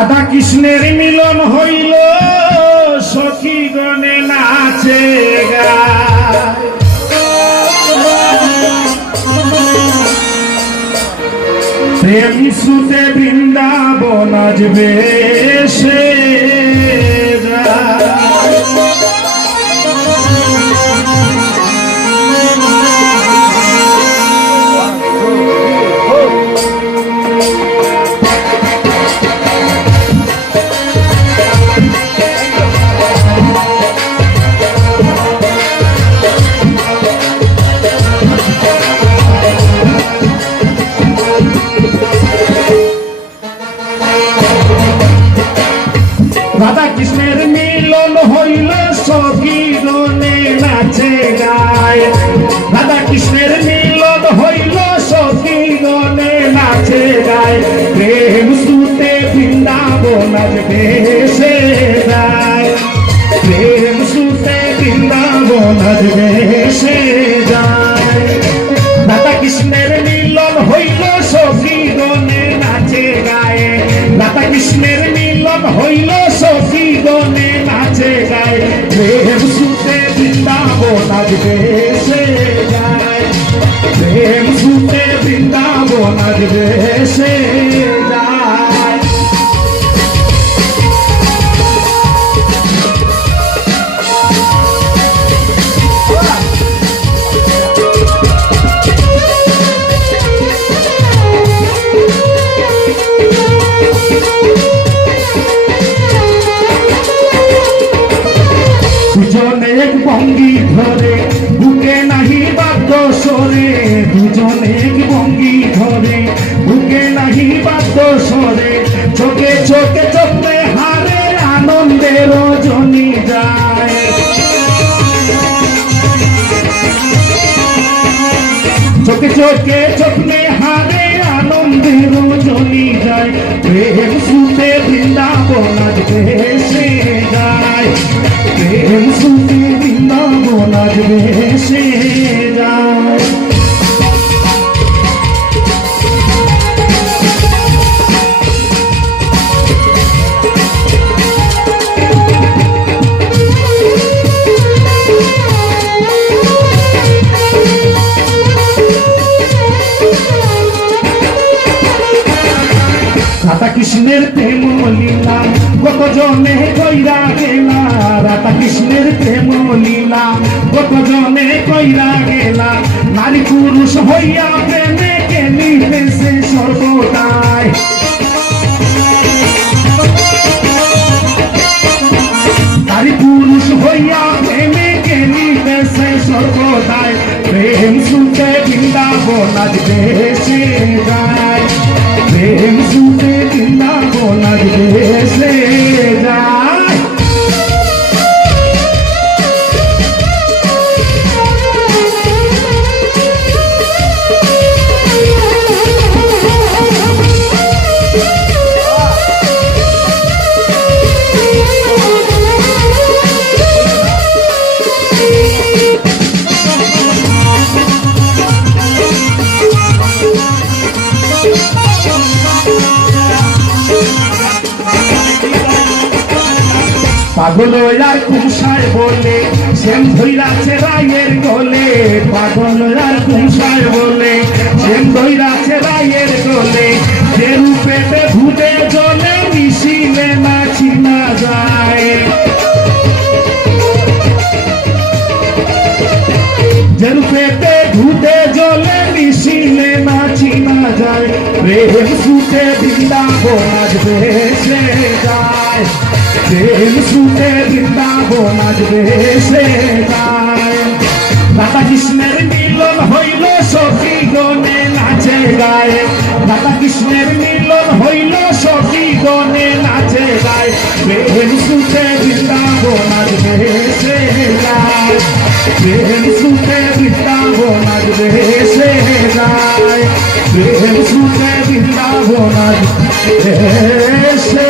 রাধা কৃষ্ণের মিলন হইল সখী গণে নাচে গায় প্রেম সুতে বৃন্দাবন আসবে সে রাধা কৃষ্ণের মিলন হইল সখী গণে নাচে গায় রাধা কৃষ্ণের মিলন হইল সখী গণে নাচে গায় প্রেম সুতে বৃন্দাবন আসবে সে যায় প্রেম সুতে বৃন্দাবন আসবে সে যায় রাধা কৃষ্ণের মিলন হইল সখী গণে নাচে গায় রাধা কৃষ্ণের মিলন হইল সখী গণে নাচে গায় প্রেম সুতে বৃন্দাবন আসবে সে যায় প্রেম সুতে বৃন্দাবন আসবে সে যায় দুজনে এক ভঙ্গি ধরে বুকে নাহি বাদ্য সরে দুজনে এক ভঙ্গি ধরে বুকে নাহি বাদ্য সরে চোখে চোখে চোখে হারে আনন্দের রজনী যায় চোখে চোখে চোখে হারে আনন্দের রজনী যায় প্রেম সুতে বৃন্দাবন আসবে সে যায় প্রেম সুতে বৃন্দাবন আসবে সে যায় রাধা কৃষ্ণের প্রেম লীলা কত জনে কইরা গেলা রাধা কৃষ্ণের প্রেম লীলা কত জনে কইরা গেলা নারী পুরুষ হইয়া প্রেমে খেলিতেছে সর্বদাই নারী পুরুষ হইয়া প্রেমে খেলিতেছে সর্বদাই প্রেম সুতে বৃন্দাবন আসবে সে যায় প্রেম সুতে বৃন্দাবন আসবে সে যায় পাগল আর কুমসায় বলে শ্যাম ধৈরাছে রায়ের গলে পাগল আর কুমসায় বলে শ্যাম ধৈরাছে রায়ের গলে যে রূপেতে ভূতে জলে মিশিলে নাচি না যায় যে রূপেতে ভূতে জলে মিশিলে নাচি না যায় প্রেম সুতে বৃন্দাবন আসবে সে যায় প্রেম সুতে বৃন্দাবন আসবে সে যায় রাধা কৃষ্ণের মিলন হইল সখী গণে নাচে গায় রাধা কৃষ্ণের মিলন হইল সখী গণে নাচে গায় প্রেম সুতে বৃন্দাবন আসবে সে যায় প্রেম সুতে বৃন্দাবন আসবে সে যায় প্রেম সুতে বৃন্দাবন আসবে সে